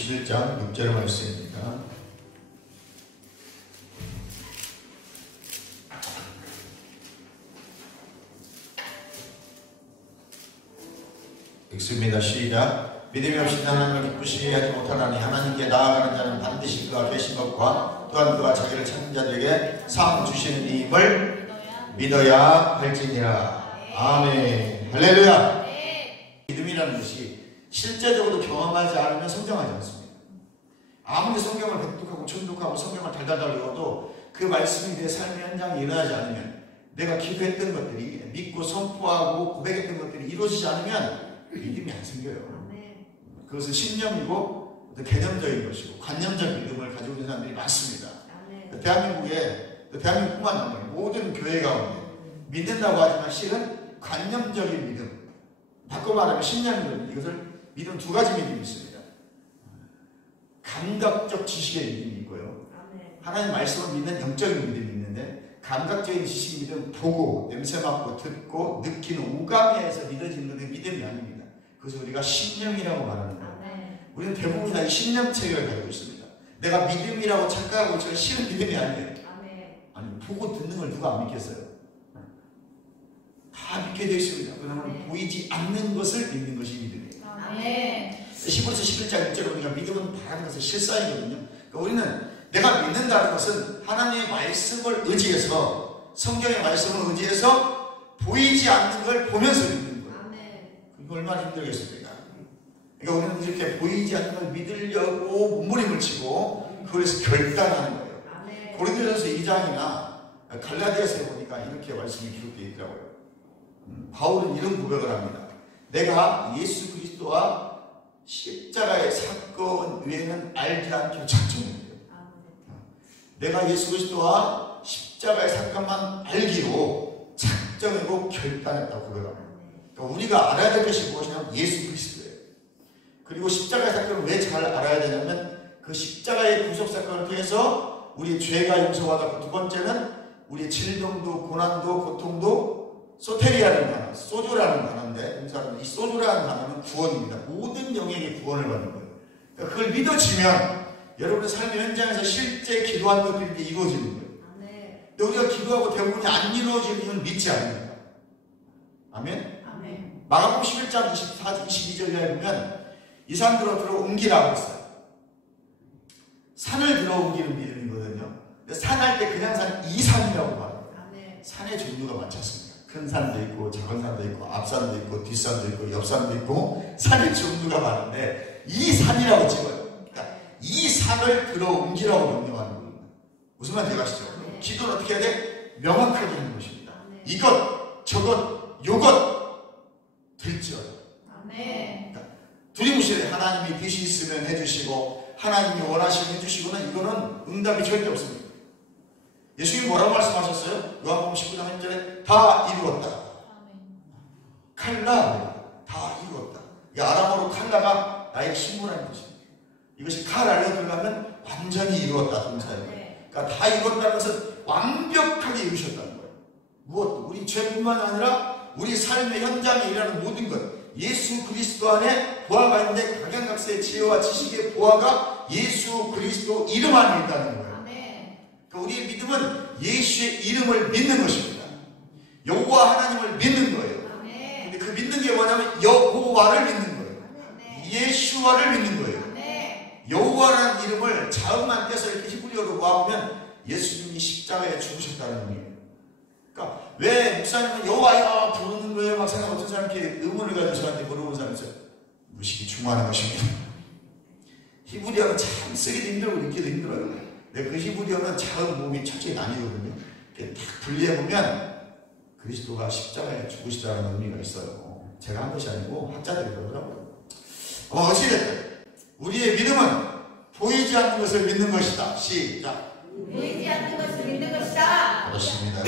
11장 6절 말씀입니다. 읽습니다. 시작. 믿음이 없이 하나님을 기쁘시게 하지 못하나니 하나님께 나아가는 자는 반드시 그가 계신 것과 또한 그가 자기를 찾는 자들에게 상 주시는 힘을 믿어야 할지니라. 아멘. 할렐루야. 믿음이라는 것이 실제적으로 경험하지 않으면 성장하지 않습니다. 아무리 성경을 백독하고 천독하고 성경을 달달달 읽어도 그 말씀이 내 삶의 현장에 일어나지 않으면, 내가 기도했던 것들이, 믿고 선포하고 고백했던 것들이 이루어지지 않으면 믿음이 안 생겨요. 그것은 신념이고 개념적인 것이고 관념적 믿음을 가지고 있는 사람들이 많습니다. 대한민국뿐만 아니라 모든 교회 가운데 믿는다고 하지만 실은 관념적인 믿음, 바꿔 말하면 신념 믿음, 이것을 믿음 두 가지 믿음이 있습니다. 감각적 지식의 믿음이 있고요. 하나님 말씀을 믿는 영적인 믿음이 있는데, 감각적인 지식 믿음, 보고 냄새 맡고 듣고 느끼는 오감에서 믿어지는 것은 믿음이 아닙니다. 그것을 우리가 신념이라고 말하는 거예요. 우리는 대부분 다 신념 체계를 가지고 있습니다. 내가 믿음이라고 착각하고 있지만 실은 믿음이 아니에요. 아니, 보고 듣는 걸 누가 안 믿겠어요? 다 믿게 되어 있습니다. 그러면 보이지 않는 것을 믿는 것이 믿음이에요. 15서 11장 6절에 보니까 믿음은 바라는 것의 실상이거든요. 그러니까 우리는 내가 믿는다는 것은 하나님의 말씀을 의지해서, 성경의 말씀을 의지해서 보이지 않는 걸 보면서 믿는 거예요. 그게 얼마나 힘들겠습니까? 그러니까 우리는 이렇게 보이지 않는 걸 믿으려고 몸부림을 치고 그래서 결단하는 거예요. 고린도전서 2장이나 갈라디아서에 보니까 이렇게 말씀이 기록되어 있더라고요. 바울은 이런 고백을 합니다. 내가 예수 그리스도와 십자가의 사건 외에는 알지 않기로 작정했대요. 내가 예수 그리스도와 십자가의 사건만 알기로 작정하고 결단했다고 고백합니다. 그러니까 우리가 알아야 될 것이 무엇이냐면 예수 그리스도예요. 그리고 십자가의 사건을 왜 잘 알아야 되냐면, 그 십자가의 구속 사건을 통해서 우리의 죄가 용서받았고, 두 번째는 우리의 질병도 고난도 고통도 소테리아라는 단어, 소조라는 단어인데, 이 소조라는 단어는 구원입니다. 모든 영역의 구원을 받는 거예요. 그러니까 그걸 믿어지면 여러분의 삶의 현장에서 실제 기도한 것들이 이루어지는 거예요. 근데 우리가 기도하고 대부분이 안 이루어지는 이유는 믿지 않습니다. 아멘? 마가복음 11장 22절에 보면 이 산 들어 옮기라고 했어요. 산을 들어 옮기는 믿음이거든요. 근데 산 할 때 그냥 산, 이 산이라고 말해요. 산의 종류가 많지 않습니까? 큰 산도 있고 작은 산도 있고 앞산도 있고 뒷산도 있고 옆산도 있고 산의 종류가 많은데 이 산이라고 찍어요. 그러니까 이 산을 들어 옮기라고 명령하는 겁니다. 무슨 말인지 아시죠? 기도는 어떻게 해야 돼? 명확하게 하는 것입니다. 이것, 저것, 요것 될지어다. 그러니까 두리무실에 하나님이 뜻이 있으면 해주시고 하나님이 원하시면 해주시고는 이거는 응답이 절대 없습니다. 예수님이 뭐라고 말씀하셨어요? 요한복음 19장 1절에 다 이루었다. 칼라, 다 이루었다. 이 아람어로 칼라가 나의 신부라는 것입니다. 이것이 칼알로 들어가면 완전히 이루었다. 동사예요. 그러니까 다 이루었다는 것은 완벽하게 이루셨다는 거예요. 무엇도 우리 죄뿐만 아니라 우리 삶의 현장에 일하는 모든 것, 예수 그리스도 안에 보화가 있는데 각양각색의 지혜와 지식의 보화가 예수 그리스도 이름 안에 있다는 거예요. 그러니까 우리의 믿음은 예수의 이름을 믿는 것입니다. 여호와 하나님을 믿는 거예요. 근데 그 믿는 게 뭐냐면 여호와를 믿는 거예요. 예수와를 믿는 거예요. 여호와라는 이름을 자음만 떼서 이렇게 히브리어로 모아보면 예수님이 십자가에 죽으셨다는 의미예요. 그러니까 왜 목사님은 여호와여 부르는 거예요? 막 생각 어떤 사람 이렇게 의문을 가지고 저한테 물어본 사람이 있어요. 무식이 중요한 것입니다. 히브리어는 참 쓰기도 힘들고 읽기도 힘들어요. 근데 그 히브리어는 자음 모음이 철저히 나뉘거든요. 이렇게 딱 분리해보면 그리스도가 십자가에 죽으시다는 의미가 있어요. 제가 한 것이 아니고 학자들이 그러더라고요. 어찌됐든 우리의 믿음은 보이지 않는 것을 믿는 것이다. 시작. 보이지 않는 것을 믿는 것이다. 그렇습니다.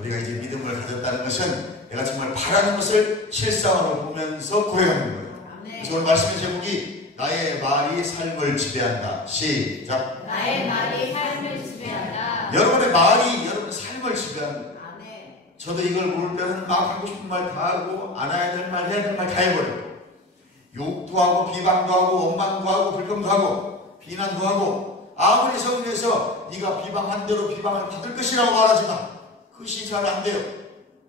우리가 이제 믿음을 가졌다는 것은 내가 정말 바라는 것을 실상으로 보면서 고백하는 거예요. 그래서 오늘 말씀의 제목이 나의 말이 삶을 지배한다. 시작. 나의 말이 삶을 지배한다. 여러분의 말이 여러분의 삶을 지배합니다. 저도 이걸 모를 때는 막 하고 싶은 말 다 하고 안 해야 될 말 해야 될 말 다 해버려요. 욕도 하고 비방도 하고 원망도 하고 불평도 걱정도 하고 비난도 하고 아무리 성경에서 네가 비방한 대로 비방을 받을 것이라고 말하지만 그것이 잘 안 돼요.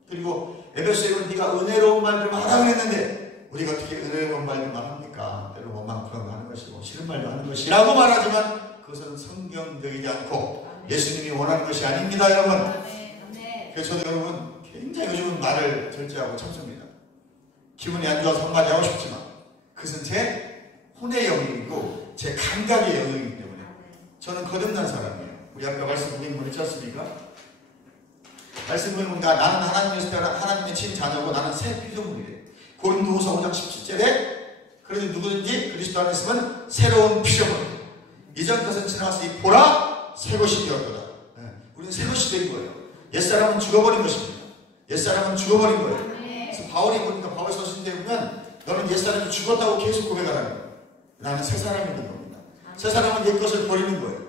그리고 에베소에는 네가 은혜로운 말들만 하라 그랬는데 우리가 어떻게 은혜로운 말들만 합니까? 때로 원망스러운 거 하는 것이고 싫은 말도 하는 것이라고 말하지만 그것은 성경적이지 않고 예수님이 원하는 것이 아닙니다, 여러분. 그래서 저도 여러분 굉장히 요즘은 말을 절제하고 참습니다. 기분이 안 좋아서 한마디 하고 싶지만 그것은 제 혼의 영역이고 제 감각의 영역이기 때문에 저는 거듭난 사람이에요. 우리 아까 말씀 보긴 그렇지 않습니까? 말씀 보니까 나는 하나님의 태어난 하나님의 친자녀고 나는 새 피조물이래. 고린도후서 5장 17절에 그런데 누구든지 그리스도 안에 있으면 새로운 피조물. 이전 것은 지나가서 이 보라 새 것이 되었도다. 우리는 새 것이 된 거예요. 옛사람은 죽어버린 것입니다. 옛사람은 죽어버린 거예요. 그래서 바울이 보니까 바울 서신대에 보면 너는 옛사람이 죽었다고 계속 고백하라는 거예요. 나는 새 사람이 된 겁니다. 새 사람은 옛 것을 버리는 거예요.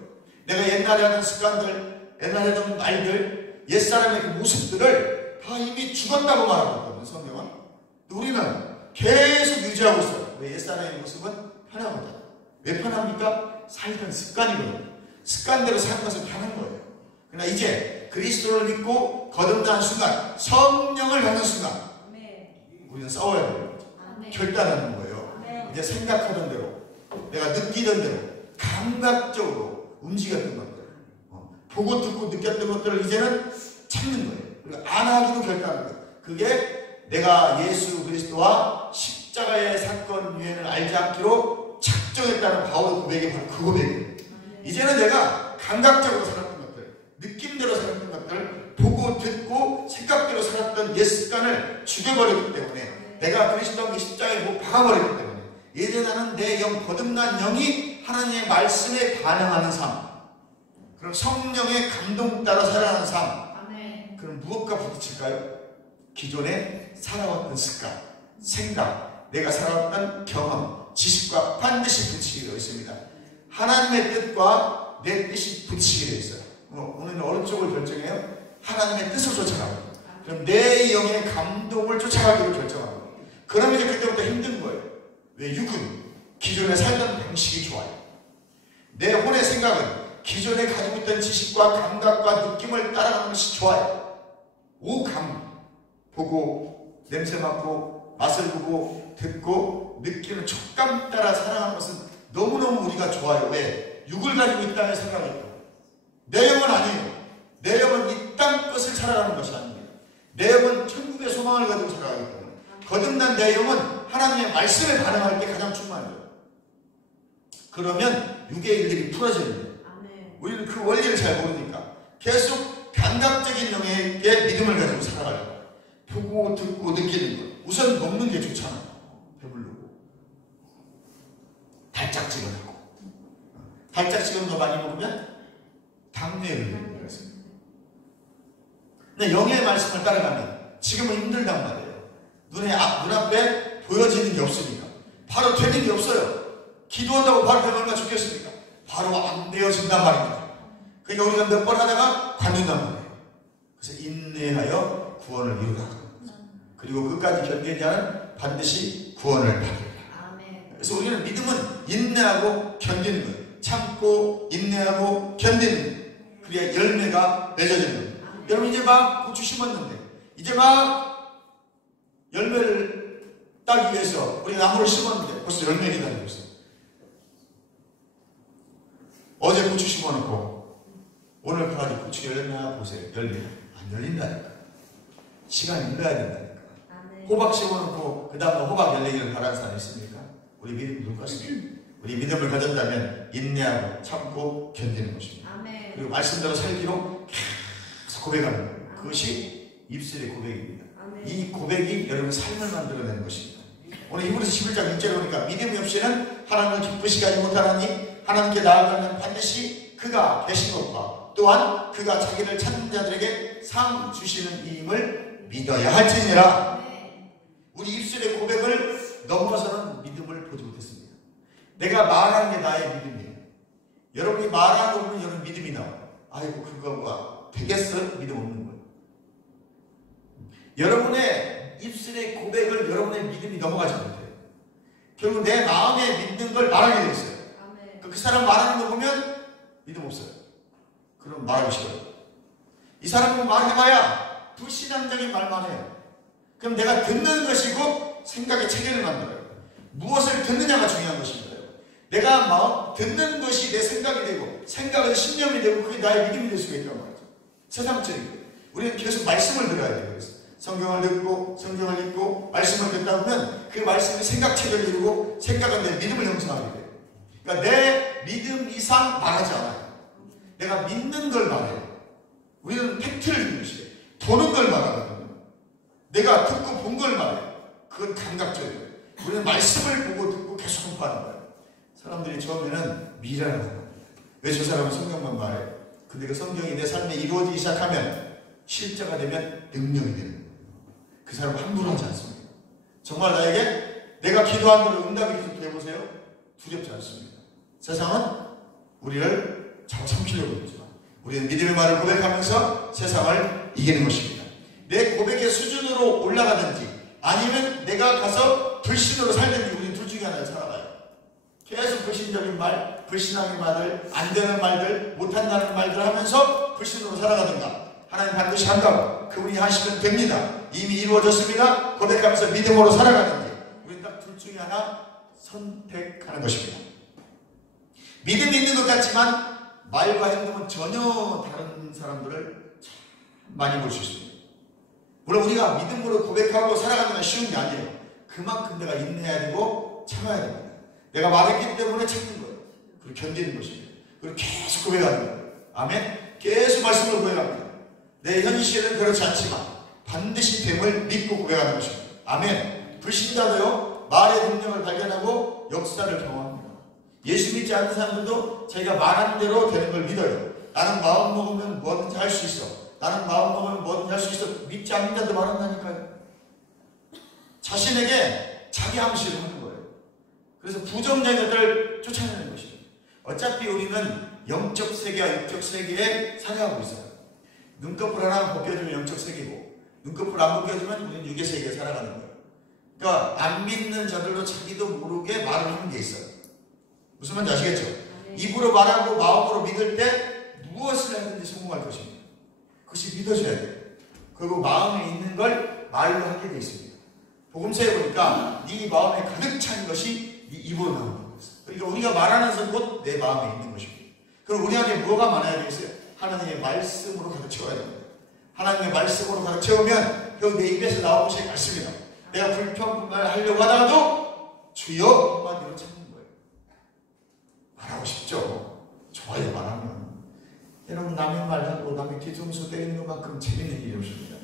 내가 옛날에 하던 습관들, 옛날에 하던 말들, 옛사람의 그 모습들을 다 이미 죽었다고 말하고 있거든요, 성경은. 우리는 계속 유지하고 있어요. 왜 옛사람의 모습은 편하거든. 왜 편합니까? 살던 습관이거든요. 습관대로 사는 것을 편한 거예요. 그러나 이제 그리스도를 믿고 거듭난 순간, 성령을 받는 순간 우리는 싸워야 돼요. 결단하는 거예요. 이제 생각하던 대로, 내가 느끼던 대로, 감각적으로 움직였던 것들, 보고 듣고 느꼈던 것들을 이제는 참는 거예요. 그리고 안 하기로 결단하는 거예요. 그게 내가 예수 그리스도와 십자가의 사건 유행을 알지 않기로 작정했다는 바울의 고백이 바로 그 고백이에요. 이제는 내가 감각적으로 살았던 것들, 느낌대로 살았던 것들, 보고 듣고 생각대로 살았던 옛 습관을 죽여버렸기 때문에 내가 그리스도와 십자가에 못 박아버렸기 때문에 이제 나는 내 영, 거듭난 영이 하나님의 말씀에 반응하는 삶, 그럼 성령의 감동 따라 살아가는 삶. 그럼 무엇과 부딪힐까요? 기존에 살아왔던 습관, 생각, 내가 살아왔던 경험, 지식과 반드시 부딪히게 되어 있습니다. 하나님의 뜻과 내 뜻이 부딪히게 되어 있어요. 오늘은 어느 쪽을 결정해요? 하나님의 뜻을 쫓아가고, 그럼 내 영의 감동을 쫓아가기로 결정하고, 그러면 이제 그때부터 힘든 거예요. 왜? 육은 기존에 살던 방식이 좋아요. 내 혼의 생각은 기존에 가지고 있던 지식과 감각과 느낌을 따라가는 것이 좋아요. 오감, 보고 냄새 맡고 맛을 보고 듣고 느끼는 촉감 따라 살아가는 것은 너무너무 우리가 좋아요. 왜? 육을 가지고 이 땅에 살아가고 내 영은 아니에요. 내 영은 이 땅 것을 살아가는 것이 아닙니다. 내 영은 천국의 소망을 가지고 살아가기 때문에 거듭난 내 영은 하나님의 말씀에 반응할 때 가장 충만해요. 그러면 육의 일들이 풀어집니다. 우리는 그 원리를 잘 모르니까 계속 감각적인 영역의 믿음을 가지고 살아가요. 보고 듣고 느끼는 것. 우선 먹는 게 좋잖아요. 배부르고 달짝지근하고 달짝지근 거 많이 먹으면 당뇨에 걸리는 거였습니다. 근데 영의 말씀을 따라가면 지금은 힘들단 말이에요. 눈앞에 보여지는 게 없으니까 바로 되는 게 없어요. 기도한다고 바로 되면 얼마나 좋겠습니까? 바로 안 되어진단 말입니다. 그러니까 우리가 몇 번 하다가 관둔단 말이에요. 그래서 인내하여 구원을 이루라. 그리고 끝까지 견디는 자는 반드시 구원을 받으리라. 그래서 우리는 믿음은 인내하고 견디는 거예요. 참고 인내하고 견디는 거예요. 그래야 열매가 맺어지는 거예요. 여러분 이제 막 고추 심었는데 이제 막 열매를 따기 위해서 우리 나무를 심었는데 벌써 열매 기다리고 있어요. 어제 고추 심어놓고 오늘까지 고추 열렸나 보세요. 열리나? 안 열린다니까. 시간이 흘러야 된다니까. 호박 심어놓고 그 다음에 호박 열리기를 바라는 사람 있습니까? 우리 믿음 누구 같습니까? 우리 믿음을 가졌다면 인내하고 참고 견디는 것입니다. 그리고 말씀대로 살기로 계속 고백하는 거예요. 그것이 입술의 고백입니다. 이 고백이 여러분 삶을 만들어내는 것입니다. 오늘 히브리서 11장 6절에 보니까 믿음이 없이는 하나님을 기쁘시게 하지 못하나니 하나님께 나아가면 반드시 그가 계신 것과 또한 그가 자기를 찾는 자들에게 상 주시는 이임을 믿어야 할지니라. 우리 입술의 고백을 넘어서는 믿음을 보지 못했습니다. 내가 말하는 게 나의 믿음이에요. 여러분이 말하는 거 보면 여러분 믿음이 나와요. 아이고 그거가 되겠어요? 믿음 없는 거예요. 여러분의 입술의 고백을 여러분의 믿음이 넘어가지 못해요. 결국 내 마음에 믿는 걸 말하게 되어 있어요. 믿음 없어요. 그럼 말하기 싫어요. 이 사람은 말해봐야 불신앙적인 말만 해요. 그럼 내가 듣는 것이고 생각의 체계를 만들어요. 무엇을 듣느냐가 중요한 것입니다. 내가 듣는 것이 내 생각이 되고 생각은 신념이 되고 그게 나의 믿음이 될 수가 있단 말이죠. 세상적인 거예요. 우리는 계속 말씀을 들어야 돼요. 그래서 성경을 읽고 성경을 읽고 말씀을 듣다 보면 그 말씀이 생각체를 이루고 생각은 내 믿음을 형성하게 돼요. 그러니까 내 믿음 이상 말하지 않아요. 내가 믿는 걸 말해요. 우리는 팩트를 믿는 것이에요. 보는 걸 말하거든요. 내가 듣고 본 걸 말해요. 그건 감각적이에요. 우리는 말씀을 보고 듣고 계속 공부하는 거예요. 사람들이 처음에는 미련을 합니다. 왜 저 사람은 성경만 말해요? 근데 그 성경이 내 삶에 이루어지기 시작하면 실제가 되면 능력이 되는 거예요. 그 사람은 함부로 하지 않습니다. 정말 나에게 내가 기도한 대로 응답이 되어보세요. 두렵지 않습니다. 세상은 우리를 잡아삼키려고 했지만 우리는 믿음의 말을 고백하면서 세상을 이기는 것입니다. 내 고백의 수준으로 올라가든지 아니면 내가 가서 불신으로 살든지 우리는 둘 중에 하나를 살아가요. 계속 불신적인 말, 불신앙의 말들, 안 되는 말들, 못한다는 말들 하면서 불신으로 살아가든가 하나님 반드시 한다고 그분이 하시면 됩니다. 이미 이루어졌습니다. 고백하면서 믿음으로 살아가든지 우리는 딱 둘 중에 하나 선택하는 것입니다. 믿음이 있는 것 같지만 말과 행동은 전혀 다른 사람들을 참 많이 볼 수 있습니다. 물론 우리가 믿음으로 고백하고 살아가는 건 쉬운 게 아니에요. 그만큼 내가 인내해야 되고 참아야 됩니다. 내가 말했기 때문에 참는 거예요. 그리고 견디는 것입니다. 그리고 계속 고백하는 거예요. 아멘. 계속 말씀을 고백합니다. 내 현실은 그렇지 않지만 반드시 됨을 믿고 고백하는 것입니다. 아멘. 불신자도요 말의 능력을 발견하고 역사를 경험합니다. 예수 믿지 않는 사람들도 자기가 말하는 대로 되는 걸 믿어요. 나는 마음 먹으면 뭐든지 할 수 있어. 나는 마음 먹으면 뭐든지 할 수 있어. 믿지 않는 자도 말한다니까요. 자신에게 자기 암시를 하는 거예요. 그래서 부정적인 것들을 쫓아내는 것입니다. 어차피 우리는 영적 세계와 육적 세계에 살아가고 있어요. 눈꺼풀 하나 벗겨주면 영적 세계고 눈꺼풀 안 벗겨주면 우리는 육의 세계에 살아가는 거예요. 그러니까 안 믿는 자들도 자기도 모르게 말을 하는 게 있어요. 무슨 말인지 아시겠죠? 네. 입으로 말하고 마음으로 믿을 때 무엇을 하든지 성공할 것입니다. 그것이 믿어져야 돼요. 그리고 마음에 있는 걸 말로 하게 되어 있습니다. 복음서에 보니까 네 마음에 가득 찬 것이 네 입으로 나오는 거예요. 그러니까 우리가 말하는 것은 곧 내 마음에 있는 것입니다. 그럼 우리 안에 뭐가 많아야 되겠어요? 하나님의 말씀으로 가득 채워야 됩니다. 하나님의 말씀으로 가득 채우면 그 내 입에서 나오는 것이 말씀이다. 내가 불평만 하려고 하다가도 주여 한마디로 참는 거예요. 말하고 싶죠? 좋아요, 말하면. 여러분, 남의 말하고 남의 뒤통수 때리는 것만큼 재밌는 일이 없습니다.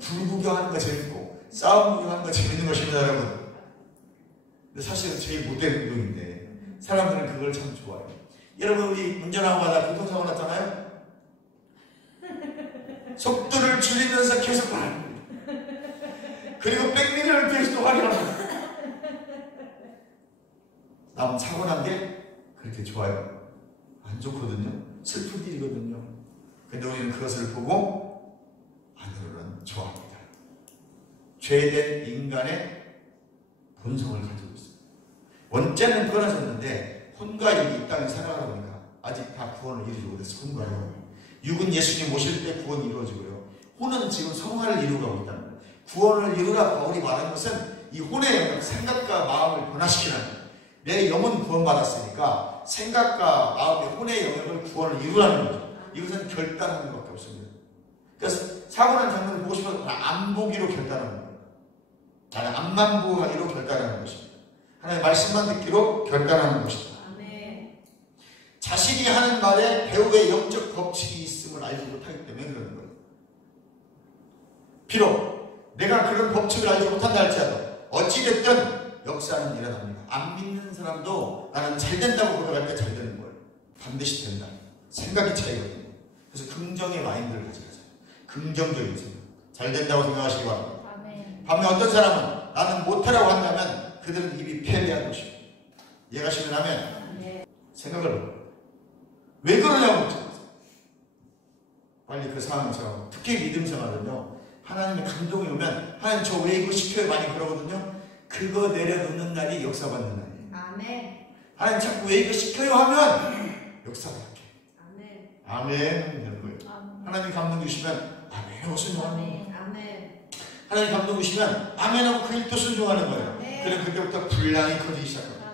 불구경하는 거 재밌고 싸움 구경하는 거 재밌는 것입니다, 여러분. 근데 사실은 제일 못된 운동인데 사람들은 그걸 참 좋아해요. 여러분, 우리 운전하고 가다 교통사고 났잖아요? 속도를 줄이면서 계속 말합니다. 그리고 백미러를 계속 확인합니다. 남은 사고 난 게 그렇게 좋아요? 안 좋거든요. 슬픈 일이거든요. 근데 우리는 그것을 보고 안으로는 좋아합니다. 죄된 인간의 본성을 가지고 있습니다. 원죄는 끊어졌는데 혼과 육이 이 땅에 살아가다 보니까 아직 다 구원을 이루지 못했어요. 혼과 육. 육은 예수님 오실 때 구원이 이루어지고요. 혼은 지금 성화를 이루어가고 있다는 거예요. 구원을 이루라 바울이 말한 것은 이 혼의 영역, 생각과 마음을 변화시키는 거예요. 내 영은 구원받았으니까 생각과 마음의 혼의 영역을 구원을 이루라는 거죠. 이것은 결단하는 것밖에 없습니다. 그래서 사고 난 장면을 보고 싶어서 안 보기로 결단하는 거예요. 나는 앞만 보고 하기로 결단하는 것입니다. 하나님의 말씀만 듣기로 결단하는 것입니다. 자신이 하는 말에 배우의 영적 법칙이 있음을 알지 못하기 때문에 그러는 거예요. 비록 내가 그런 법칙을 알지 못한다 할지라도 어찌됐든 역사는 일어납니다. 안 믿는 사람도 나는 잘 된다고 고백할 때 잘 되는 거예요. 반드시 된다. 생각이 차이거든요. 그래서 긍정의 마인드를 가져가세요. 긍정적인 생각. 잘 된다고 생각하시기 바랍니다. 반면 어떤 사람은 나는 못하라고 한다면 그들은 입이 패배한 것입니다. 이해가시면 하면 생각을 왜 그러냐고 묻죠. 빨리 그 상황에서 특히 믿음 생활은요. 하나님의 감동이 오면 하나님 저 왜 이거 시켜요? 많이 그러거든요. 그거 내려놓는 날이 역사받는 날이에요. 아멘. 하나님 자꾸 왜 이거 시켜요? 하면 역사받게. 아멘 되는 거예요. 하나님 감동 주시면 아멘 하고 순종하는 거예요. 하나님 감동 주시면 아멘 하고 그 일 또 순종하는 거예요. 그래 그때부터 분량이 커지기 시작합니다.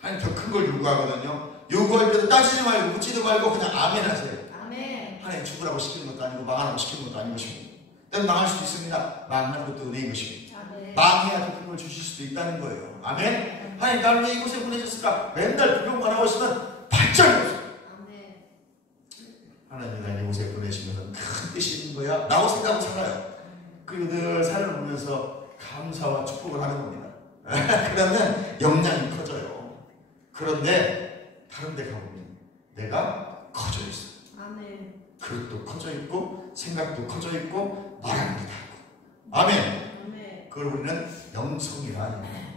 하나님 더 큰 걸 요구하거든요. 요구할 때도 따지지 말고 묻지도 말고 그냥 아멘 하세요. 하나님 죽으라고 시키는 것도 아니고 망하라고 시키는 것도 아닌 것이고 때는 망할 수도 있습니다. 망하는 것도 은혜인 것이고 망해야 더 큰 걸 주실 수도 있다는 거예요. 아멘. 하나님 나를 왜 이곳에 보내셨을까? 맨날 불평만 하고 있으면 발전이 없어요. 하나님 날 이곳에 보내시면서 큰 뜻이 있는 거야 라고 생각하고 살아요. 그리고 늘 산을 보면서 감사와 축복을 하는 겁니다. 그러면 역량이 커져요. 그런데 다른 데 가보면 내가 커져 있어요. 그릇도 커져 있고 생각도 커져 있고 말하는 게 다르고 아멘. 그걸 우리는 영성이라 하는 거예요.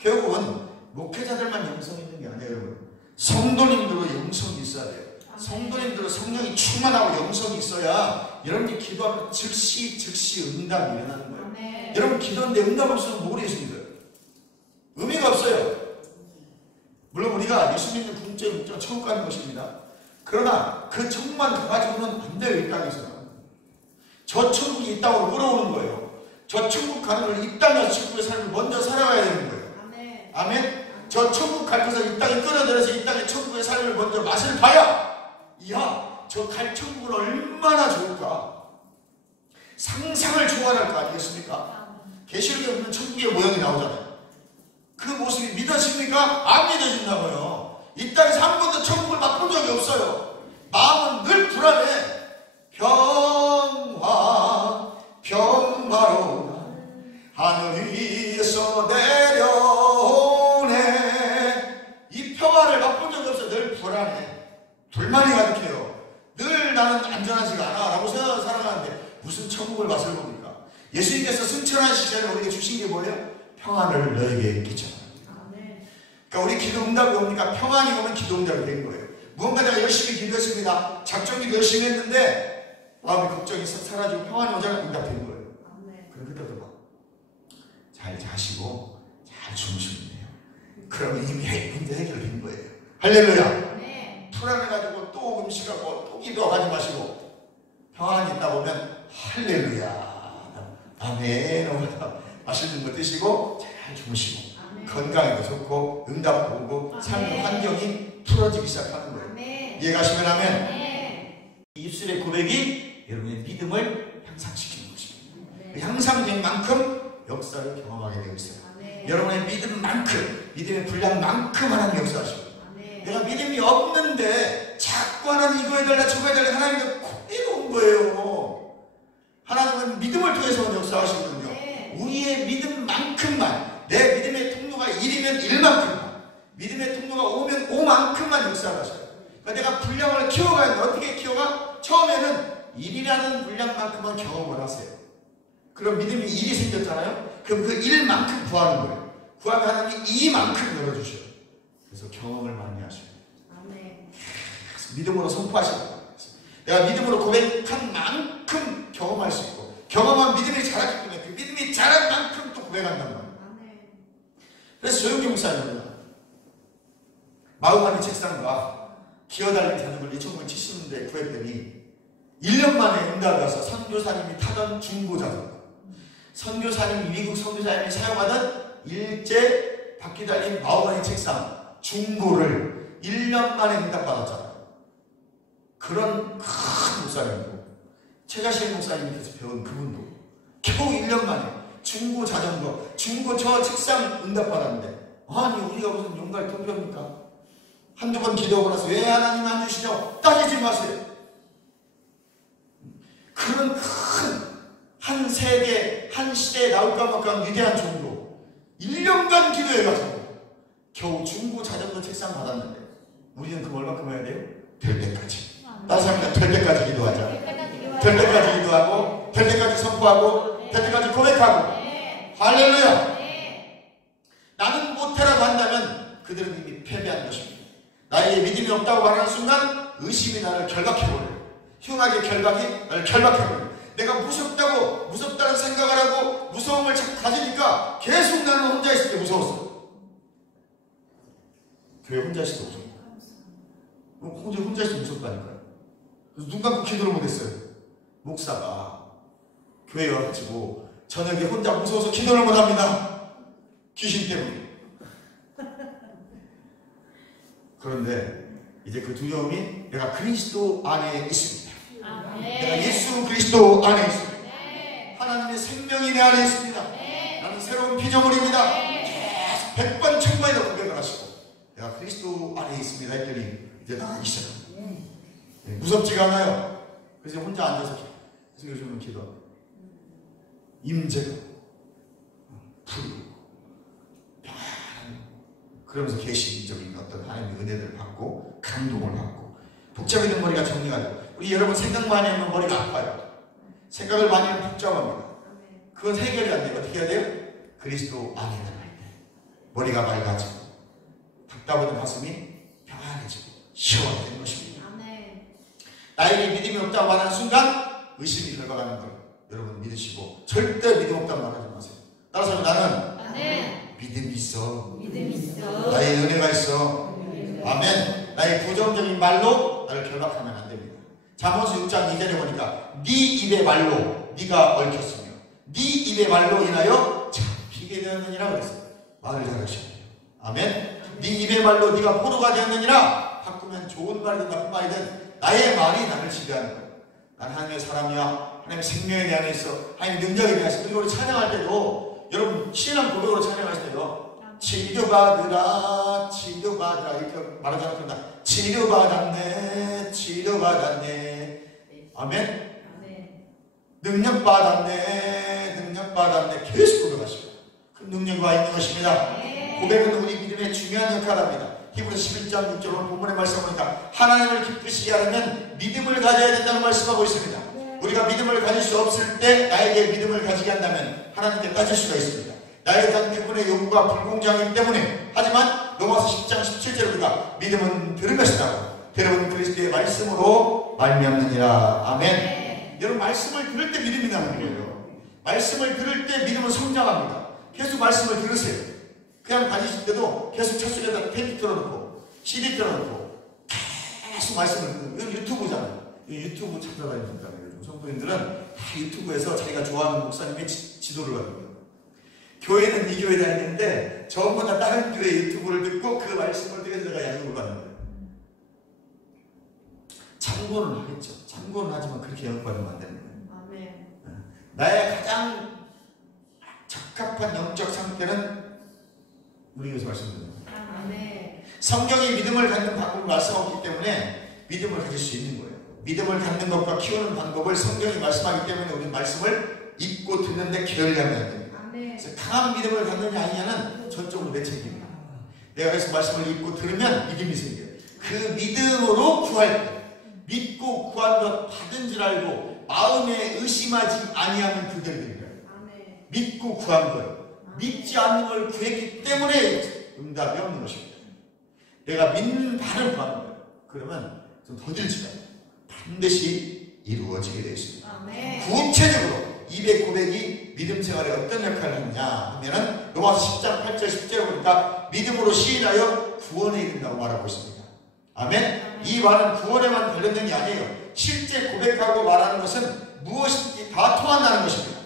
결국은 목회자들만 영성이 있는 게 아니에요. 여러분 성도님들도 영성이 있어야 돼요. 성도님들은 성령이 충만하고 영성이 있어야 여러분이 기도하면 즉시 응답이 일어나는 거예요. 여러분 기도하는데 응답 없으면 모르겠습니다. 의미가 없어요. 물론 우리가 예수 믿는 궁극적인 목적은 천국 가는 것입니다. 그러나 그 천국만 가가지고는 안 돼요. 이 땅에서는. 저 천국이 이 땅으로 끌어오는 거예요. 저 천국 가는 걸 이 땅에서 천국의 삶을 먼저 살아가야 되는 거예요. 아멘. 저 천국 가면서 이 땅에 끌어들여서 이 땅의 천국의 삶을 먼저 맛을 봐야 이야 저 갈 천국은 얼마나 좋을까 상상을 초월할 거 아니겠습니까? 계시록에 보면 천국의 모형이 나오잖아요. 그 모습이 믿어집니까? 안 믿어진다고요. 이 땅에서 한 번도 천국을 맛본 적이 없어요. 마음은 늘 불안해. 평화로운 하늘 위에서 내려오네. 이 평화를 맛본 적이 없어요. 늘 불안해. 불만이 가득해요. 늘 나는 안전하지가 않아 라고 생각하고 살아가는데 무슨 천국을 맛을 봅니까? 예수님께서 승천한 시절에 우리에게 주신 게 뭐예요? 평안을 너에게 끼쳐. 그러니까 우리 기도 응답이 옵니까? 평안이 오면 기도 응답이 된 거예요. 무언가 내가 열심히 기도했습니다. 작정기도 열심히 했는데 마음의 걱정이 사라지고 평안이 오자면 응답된 거예요. 그럼 그때부터 막 잘 자시고 잘 주무시면 돼요. 그러면 이미 문제 해결된 거예요. 할렐루야. 불안해가지고 또 음식하고 또 기도하지 마시고 평안이 있다 보면 할렐루야 아멘 맛있는 거 드시고 잘 주무시고 건강에도 좋고 응답도 오고 삶의 환경이 풀어지기 시작하는 거예요. 이해가시면 아멘. 입술의 고백이 여러분의 믿음을 향상시키는 것입니다. 향상된 만큼 역사를 경험하게 되고 있어요. 여러분의 믿음만큼 믿음의 분량만큼 하나님 역사하시고 내가 믿음이 없는데 자꾸 하나님 이거 해달라 저거 해달라 하나님이 콕 거예요. 하나님은 믿음을 통해서 역사하시거든요. 우리의 믿음만큼만 내 믿음의 통로가 1이면 1만큼만 믿음의 통로가 5면 5만큼만 역사하셔요. 그러니까 내가 분량을 키워가야 돼. 어떻게 키워가? 처음에는 1이라는 분량만큼만 경험을 하세요. 그럼 믿음이 1이 생겼잖아요. 그럼 그 1만큼 구하는 거예요. 구하면 하나님이 2만큼 열어주셔요. 그래서 경험을 많이 하셔요. 믿음으로 선포하시는 거예요. 내가 믿음으로 고백한 만큼 경험할 수 있고 경험한 믿음이 자랐기 때문에 그 믿음이 자란 만큼 또 고백한단 말이에요. 그래서 조용기 목사님은 마음만의 책상과 기어달린 자전거를 1970년대에 구했더니 1년 만에 응답이 와서 선교사님이 타던 중고 자전거 선교사님이 미국 선교사님이 사용하던 일제 바퀴 달린 마음만의 책상 중고를 1년 만에 응답받았잖아요. 그런 큰 목사님이고 최자실 목사님께서 배운 그분도 겨우 1년 만에 중고 자전거 중고 저 책상 응답받았는데 아니 우리가 무슨 용갈 통병입니까? 한두 번 기도하고 나서 왜 하나님 안 주시냐고 따지지 마세요. 그런 큰 한 세대 한 시대에 나올까 말까 위대한 종도 1년간 기도해가지고 겨우 중고 자전거 책상 받았는데 우리는 그 얼마큼 해야 돼요? 될 때까지. 다른 사람들 될 때까지 기도하자. 될 때까지 기도하고 될 때까지 선포하고 될 때까지 고백하고 할렐루야. 나는 못해라고 한다면 그들은 이미 패배한 것입니다. 나에게 믿음이 없다고 말하는 순간 의심이 나를 결박해버려요. 흉하게 결박이 나를 결박해버려요. 내가 무섭다는 생각을 하고 무서움을 자꾸 가지니까 계속 나는 혼자 있을 때 무서웠어. 교회 혼자 있을 때 무서워. 혼자 있을 때 무섭다니까요. 눈 감고 기도를 못했어요. 목사가 교회에 와가지고 저녁에 혼자 무서워서 기도를 못합니다. 귀신 때문에. 그런데 이제 그 두려움이 내가 그리스도 안에 있습니다. 내가 예수 그리스도 안에 있습니다. 하나님의 생명이 내 안에 있습니다. 나는 새로운 피조물입니다. 계속 100번 1000번이나 고백을 하시고 내가 그리스도 안에 있습니다 했더니 이제 나가기 시작합니다. 무섭지가 않아요. 그래서 혼자 앉아서 계속 요즘은 기도합니다. 임재가 풀고 그러면서 계시적인 어떤 하나님의 은혜들을 받고 감동을 받고 복잡해진 머리가 정리가 되고 우리 여러분 생각 많이 하면 머리가 아파요. 생각을 많이 하면 복잡합니다. 그건 해결이 안 돼요. 어떻게 해야 돼요? 그리스도 안에 들어갈 때 머리가 맑아지고 답답하던 가슴이 평안해지고 시원해지는 것입니다. 나에게 믿음이 없다고 말하는 순간 의심이 결박하는 걸 여러분 믿으시고 절대 믿음 없다고 말하지 마세요. 따라서 나는 믿음이 있어. 나의 은혜가 있어. 아멘. 나의 부정적인 말로 나를 결박하면 안 됩니다. 잠언서 6장 2절에 보니까 네 입의 말로 네가 얽혔으며 네 입의 말로 인하여 잡히게 되었느니라 그랬어요. 말을 잘하셔야 돼요. 아멘. 네 입의 말로 네가 포로가 되었느니라. 바꾸면 좋은 말이든 나쁜 말이든 나의 말이 나를 지배하는 거예요. 난 하나님의 사람이야. 하나님의 생명에 대한 있어. 하나님의 능력에 대해서. 그리고 우리 찬양할 때도 여러분 신앙 고백으로 찬양할 때요. 치료받으라 치료받으라 이렇게 말하지 않습니다. 치료받았네 치료받았네. 아멘. 능력받았네 능력받았네. 계속 고백하시고 그 능력이 와 있는 것입니다. 고백은 우리 믿음의 중요한 역할을 합니다. 히브리서 11장 6절 오늘 본문의 말씀을 보니까 하나님을 기쁘시게 하려면 믿음을 가져야 된다는 말씀하고 있습니다. 우리가 믿음을 가질 수 없을 때 나에게 믿음을 가지게 한다면 하나님께 따질 수가 있습니다. 나에 대한 그분의 요구가 불공정하기 때문에. 하지만 로마서 10장 17절에 우리가 믿음은 들은 것이다. 들어본 그리스도의 말씀으로 말미암느니라. 아멘. 여러분 말씀을 들을 때 믿음이 나는 거예요. 말씀을 들을 때 믿음은 성장합니다. 계속 말씀을 들으세요. 그냥 다니실 때도 계속 차 속에다 테이프 틀어놓고 CD 틀어놓고 계속 말씀을 듣는. 이건 유튜브잖아요. 유튜브 찾아다니니까 요즘 성도님들은 다 유튜브에서 자기가 좋아하는 목사님의 지도를 받는. 교회는 이 교회 다니는데 전부 다 다른 교회 유튜브를 듣고 그 말씀을 듣고 내가 양육을 받는 거예요. 참고는 하겠죠. 참고는 하지만 그렇게 양육받으면 안 되는 거예요. 아멘. 나의 가장 적합한 영적 상태는 우리 교회에서 말씀드립니다. 아멘. 성경이 믿음을 갖는 방법을 말씀하기 때문에 믿음을 가질 수 있는 거예요. 믿음을 갖는 것과 키우는 방법을 성경이 말씀하기 때문에 우리는 말씀을 읽고 듣는데 게을리하면 안 됩니다. 그래서 강한 믿음을 갖느냐 아니냐는 전적으로 내 책임입니다. 내가 그래서 말씀을 읽고 들으면 믿음이 생겨요. 그 믿음으로 구할 때 믿고 구한 것 받은 줄 알고 마음에 의심하지 아니하는 그들들이에요. 믿고 구한 것 믿지 않는 걸 구했기 때문에 응답이 없는 것입니다. 내가 믿는 바를 구하는 거예요. 그러면 좀 더딜지가 반드시 이루어지게 되어 있습니다. 구체적으로 200고백이 믿음 생활에 어떤 역할을 하느냐 하면은 로마서 10장 8절 10절에 보니까 믿음으로 시인하여 구원에 이른다고 말하고 있습니다. 아멘. 이 말은 구원에만 관련된 게 아니에요. 실제 고백하고 말하는 것은 무엇이든지 다 통한다는 것입니다.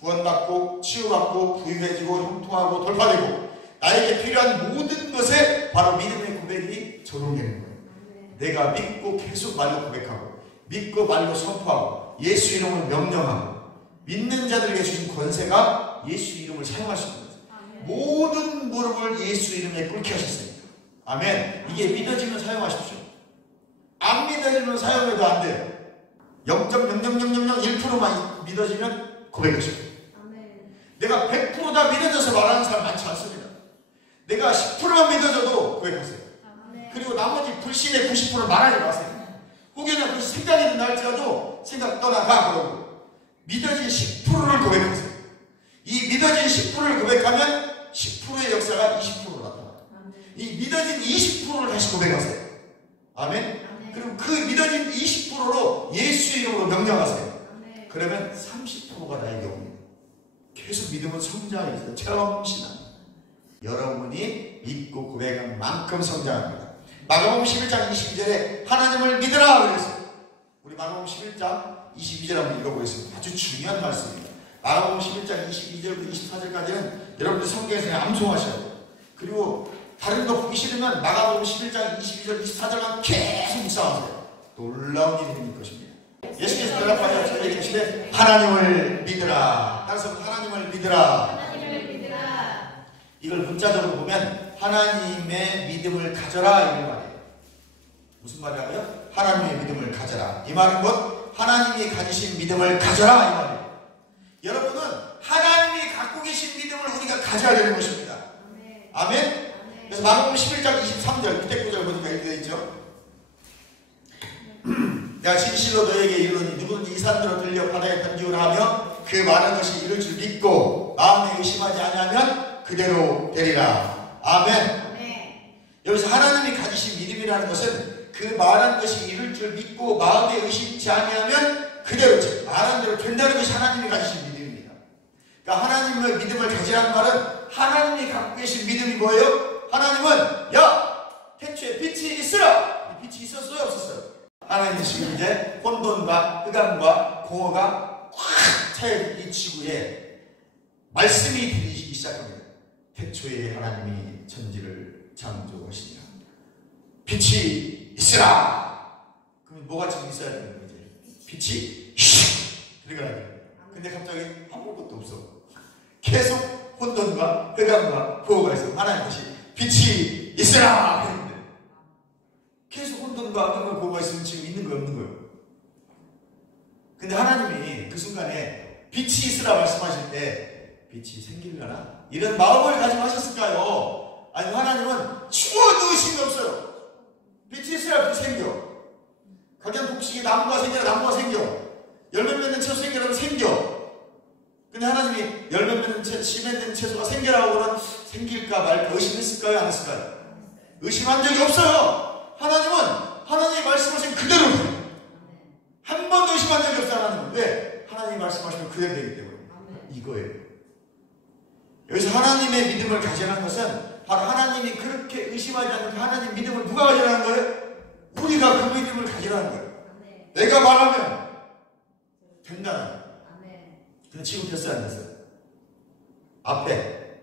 구원받고 치유받고 부유해지고 형통하고 돌파되고 나에게 필요한 모든 것에 바로 믿음의 고백이 적용되는 거예요. 내가 믿고 계속 말로 고백하고 믿고 말로 선포하고 예수 이름을 명령하고 믿는 자들에게 주신 권세가 예수 이름을 사용할 수 있는 거죠. 모든 무릎을 예수 이름에 꿇게 하셨습니다. 아멘. 이게 믿어지면 사용하십시오. 안 믿어지면 사용해도 안 돼요. 0.00001%만 믿어지면 고백하십시오. 내가 100% 다 믿어져서 말하는 사람 많지 않습니다. 내가 10%만 믿어져도 고백하세요. 그리고 나머지 불신의 90%를 말하지 마세요. 혹여나 그 생각이 든다 할지라도 생각 떠나가 그러고 믿어진 10%를 고백하세요. 이 믿어진 10%를 고백하면 10%의 역사가 20%로 나타나요. 이 믿어진 20%를 다시 고백하세요. 아멘. 그럼 그 믿어진 20%로 예수 이름으로 명령하세요. 그러면 30%가 나에게 옵니다. 계속 믿음은 성장해서 체험신앙. 여러분이 믿고 고백한 만큼 성장합니다. 마가복음 11장 22절에 하나님을 믿으라 그랬어요. 우리 마가복음 11장 22절 한번 읽어보겠습니다. 아주 중요한 말씀입니다. 마가복음 11장 22절부터 24절까지는 여러분들 성경에서 암송하셔야 돼요. 그리고 다른 거 보기 싫으면 마가복음 11장 22절 24절만 계속 묵상하세요. 놀라운 일이 생길 것입니다. 예수께서 대답하여 저에게 이르시되 하나님을 믿으라. 따라서 하나님을 믿으라. 하나님을 믿으라. 이걸 문자적으로 보면 하나님의 믿음을 가져라 이런 말이에요. 무슨 말이라고요? 하나님의 믿음을 가져라. 이 말은 곧 하나님이 가지신 믿음을 가져라 이 말이에요. 여러분은 하나님이 갖고 계신 믿음을 우리가 가져야 되는 것입니다. 아멘? 그래서 마가복음 11장 23절 밑에 구절 보니까 이렇게 되어 있죠. 내가 진실로 너에게 이르노니 누구든지 이 산으로 들려 바다에 던지우라 하며 그 말한 것이 이룰 줄 믿고 마음에 의심하지 아니하면 그대로 되리라. 아멘. 여기서 하나님이 가지신 믿음이라는 것은 그 말한 것이 이룰 줄 믿고 마음에 의심치 아니하면 그대로, 즉 말한 대로 된다는 것이 하나님이 가지신 믿음입니다. 그러니까 하나님의 믿음을 가지라는 말은 하나님이 갖고 계신 믿음이 뭐예요? 하나님은 야! 태초에 빛이 있으라! 이 빛이 있었어요? 없었어요? 하나님은 지금 이제 혼돈과 흑암과 공허가 꽉 차인 이 지구에 말씀이 들리기 시작합니다. 태초에 하나님이 천지를 창조하시니라. 빛이 있으라! 그럼 뭐가 지금 있어야 되는 거지? 빛이 슉! 들어가야 돼요. 근데 갑자기 아무것도 없어. 계속 혼돈과 흑암과 공허가 있어. 하나님 다시 빛이 있으라! 그랬는데 계속 혼돈과 흑암과 공허가 있으면 지금 있는 거예요? 없는 거예요? 근데 하나님이 그 순간에 빛이 있으라 말씀하실 때 빛이 생기려나? 이런 마음을 가지고 하셨을까요? 아니면 하나님은 죽어도 의심이 없어요. 빛이 있으라 빛이 생겨. 각양복식에 나무가 생겨라 나무가 생겨. 열매 맺는 채소 생겨라면 생겨. 근데 하나님이 열매 맺는 씨 맺는 채소가 생겨라고 그러면 생길까 말까 의심했을까요? 안 했을까요? 의심한 적이 없어요. 하나님은 하나님이 말씀하신 그대로 돼요. 한 번도 의심한 적이 없어요. 하나님은. 왜? 하나님이 말씀하시면 그대로 되기 때문에. 이거예요. 여기서 하나님의 믿음을 가지라는 것은 바로 하나님이 그렇게 의심하지 않는 하나님 믿음을 누가 가지라는 거예요? 우리가 그 믿음을 가지라는 거예요. 내가 말하면 된다는 거예요. 근데 지금 됐어요? 안 됐어요? 앞에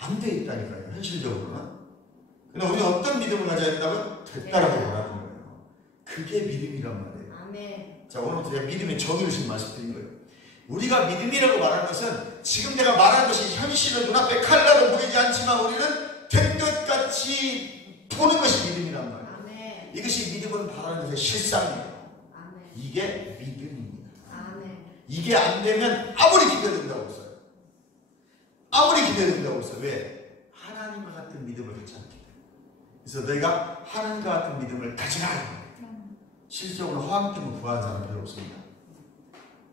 안 돼 있다니까요. 현실적으로는. 근데 우리는 어떤 믿음을 가져야 된다고요? 됐다라고 말하는 거예요. 그게 믿음이란 말이에요. 자, 오늘부터 제가 믿음의 정의를 지금 말씀드린 거예요. 우리가 믿음이라고 말하는 것은 지금 내가 말한 것이 현실은 눈앞에 칼라로 보이지 않지만 우리는 된 것 같이 보는 것이 믿음이란 말이에요. 이것이 믿음은 바라는 것의 실상이에요. 이게 믿음입니다. 이게 안 되면 아무리 기대된다고 써요. 아무리 기대된다고 써요. 왜? 하나님과 같은 믿음을 갖지 않기 때문에. 그래서 너희가 하나님과 같은 믿음을 가지라. 실적으로 화학템을 구하는 사람 별로 없습니다.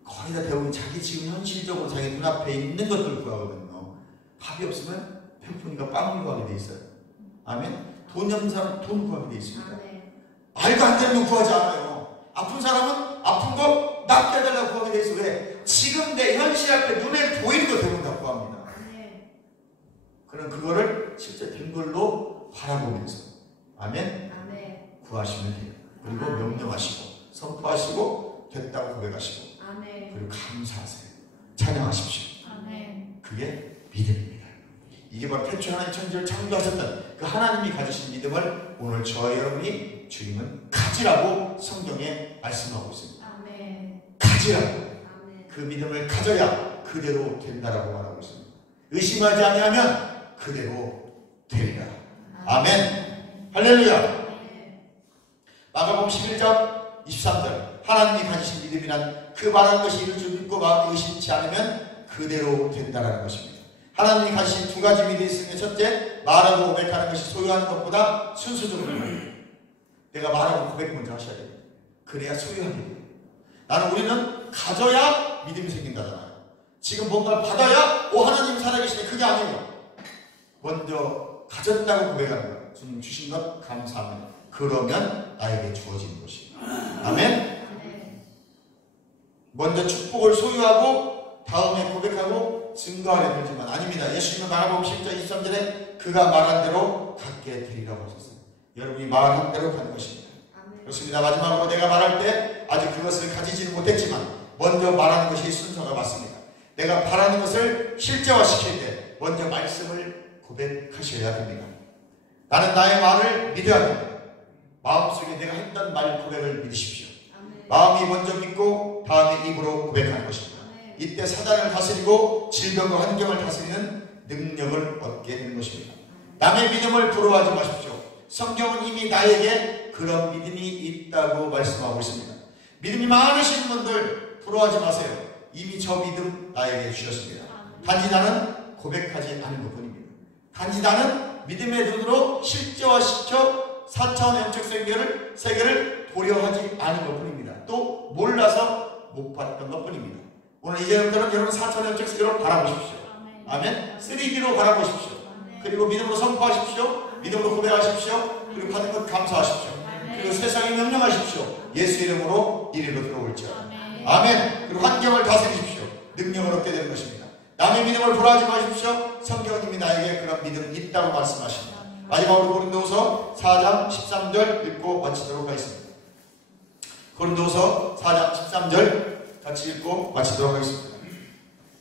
거의 다 대부분 자기 지금 현실적으로 자기 눈앞에 있는 것들을 구하거든요. 밥이 없으면 배고프니까 빵을 구하게 돼 있어요. 아멘? 돈 없는 사람은 돈 구하게 돼 있습니다. 말도 안 되는 거 구하지 않아요. 아픈 사람은 아픈 거 낫게 해달라고 구하게 돼 있어요. 왜? 지금 내 현실 앞에 눈에 보이는 거 대부분 다 구합니다. 그럼 그거를 실제 된 걸로 바라보면서 아멘? 구하시면 돼요. 그리고 명령하시고 선포하시고 됐다고 고백하시고 그리고 감사하세요. 찬양하십시오. 그게 믿음입니다. 이게 바로 태초에 하나님 천지를 창조하셨던 그 하나님이 가지신 믿음을 오늘 저와 여러분이 주님은 가지라고 성경에 말씀하고 있습니다. 가지라고. 그 믿음을 가져야 그대로 된다라고 말하고 있습니다. 의심하지 아니하면 그대로 되리라. 아멘. 할렐루야. 마가복음 11장 23절 하나님이 가지신 믿음이란 그 말한 것이 이룰 줄 믿고 마음에 의심치 않으면 그대로 된다라는 것입니다. 하나님이 가지신 두 가지 믿음이 있으면 첫째, 말하고 고백하는 것이 소유하는 것보다 순수적으로 내가 말하고 고백 먼저 하셔야 돼요. 그래야 소유하게 돼요. 우리는 가져야 믿음이 생긴다잖아요. 지금 뭔가를 받아야 하나님 살아계시네. 그게 아니에요. 먼저 가졌다고 고백하는 거예요. 주님 주신 것 감사합니다. 그러면 나에게 주어지는 것이에요. 아멘? 먼저 축복을 소유하고 다음에 고백하고 증거하려 들지만 아닙니다. 예수님은 마가복음 10장 23절에 그가 말한 대로 갖게 되리라고 하셨어요. 여러분이 말한 대로 가는 것입니다. 그렇습니다. 마지막으로 내가 말할 때 아직 그것을 가지지는 못했지만 먼저 말하는 것이 순서가 맞습니다. 내가 바라는 것을 실제화시킬 때 먼저 말씀을 고백하셔야 됩니다. 나는 나의 말을 믿어야 됩니다. 마음속에 내가 했던 말 고백을 믿으십시오. 마음이 먼저 믿고 다음에 입으로 고백하는 것입니다. 이때 사단을 다스리고 질병과 환경을 다스리는 능력을 얻게 되는 것입니다. 남의 믿음을 부러워하지 마십시오. 성경은 이미 나에게 그런 믿음이 있다고 말씀하고 있습니다. 믿음이 많으신 분들 부러워하지 마세요. 이미 저 믿음 나에게 주셨습니다. 단지 나는 고백하지 않은 것뿐입니다. 단지 나는 믿음의 눈으로 실제화시켜 4차원 영적 세계를 도려하지 않은 것뿐입니다. 또 몰라서 못 봤던 것뿐입니다. 오늘 이제부터는 여러분 4차원 영적 세계로 바라보십시오. 아멘. 3D로 바라보십시오. 그리고 믿음으로 선포하십시오. 믿음으로 고백하십시오. 그리고 받은 것 감사하십시오. 그리고 세상에 명령하십시오. 예수 이름으로 이리로 들어올지어다. 아멘. 그리고 환경을 다스리십시오. 능력을 얻게 되는 것입니다. 남의 믿음을 불하지 마십시오. 성경님이 나에게 그런 믿음이 있다고 말씀하십니다. 마지막으로 고린도후서 4장 13절 읽고 마치도록 하겠습니다. 고린도후서 4장 13절 같이 읽고 마치도록 하겠습니다.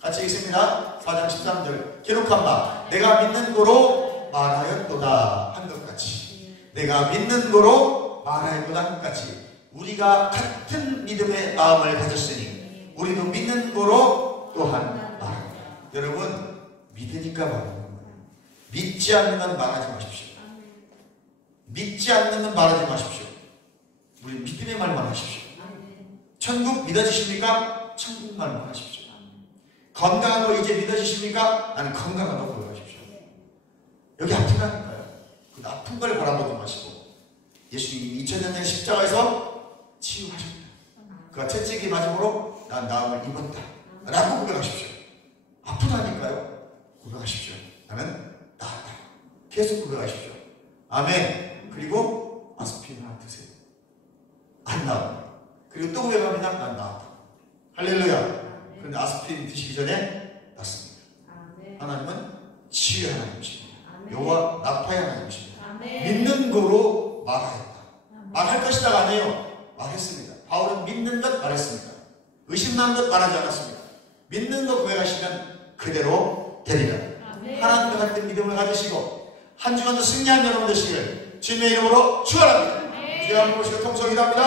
같이 읽습니다. 4장 13절 기록한 바 내가 믿는 거로 말하였도다 한 것 같이 내가 믿는 거로 말하였도다 한 것 같이 우리가 같은 믿음의 마음을 가졌으니 우리도 믿는 거로 또한 말합니다. 여러분 믿으니까 말하는 거예요. 믿지 않는 건 말하지 마십시오. 믿지 않는 건 말하지 마십시오. 우리 믿음의 말만 하십시오. 천국 믿어지십니까? 천국 말만 하십시오. 건강한 거 이제 믿어지십니까? 나는 건강한 거 고백하십시오. 여기 아프다니까요. 그 아픈 걸 바라보지 마시고 예수님이 2000년 전 십자가에서 치유하셨다. 그가 채찍이 맞음으로 난 나음을 입었다 라고 고백하십시오. 아프다니까요. 고백하십시오. 나는 나았다. 계속 고백하십시오. 아멘. 그리고 아스피린 하나 드세요. 안 나옵니다. 그리고 또 고백합니다. 난 나았다. 할렐루야. 그런데 아스피린 드시기 전에 낫습니다. 하나님은 치유의 하나님이십니다. 여호와 나파의 하나님이십니다. 믿는 거로 말하였다. 말할 것이다가 아니에요. 말했습니다. 바울은 믿는 것 말했습니다. 의심난 것 말하지 않았습니다. 믿는 것 고백하시면 그대로 되리라. 하나님과 같은 믿음을 가지시고 한 주간도 승리한 여러분 되시길 주님의 이름으로 축원합니다. 주여 한번 보시고 통성이랍니다.